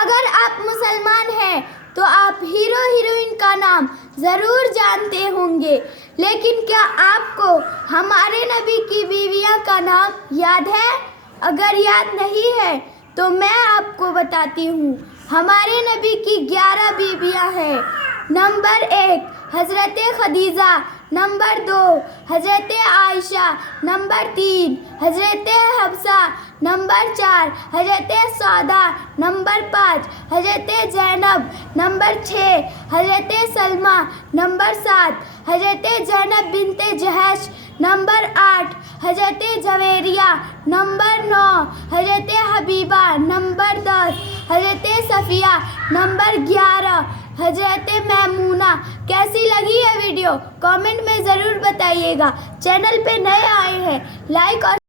اگر آپ مسلمان ہیں تو آپ ہیرو ہیروئن کا نام ضرور جانتے ہوں گے، لیکن کیا آپ کو ہمارے نبی کی بیویاں کا نام یاد ہے؟ اگر یاد نہیں ہے تو میں آپ کو بتاتی ہوں۔ ہمارے نبی کی 11 بیویاں ہیں۔ نمبر 1 حضرت خدیجہ، نمبر 2 حضرت عائشہ، نمبر 3 حضرت حفصہ، نمبر 4 حضرت سعدہ، نمبر 5 حضرت زینب، نمبر 6 حضرت سلمہ، نمبر 7 حضرت زینب بنت جحش، نمبر 8 حضرت جویریہ، نمبر 9 حضرت حبیبہ، نمبر 10 حضرت صفیہ، نمبر 11 حضرت میمونہ۔ کیسی لگی ہے ویڈیو؟ کامنٹ میں ضرور بتائیے گا۔ چینل پہ نئے آئے ہیں، لائک اور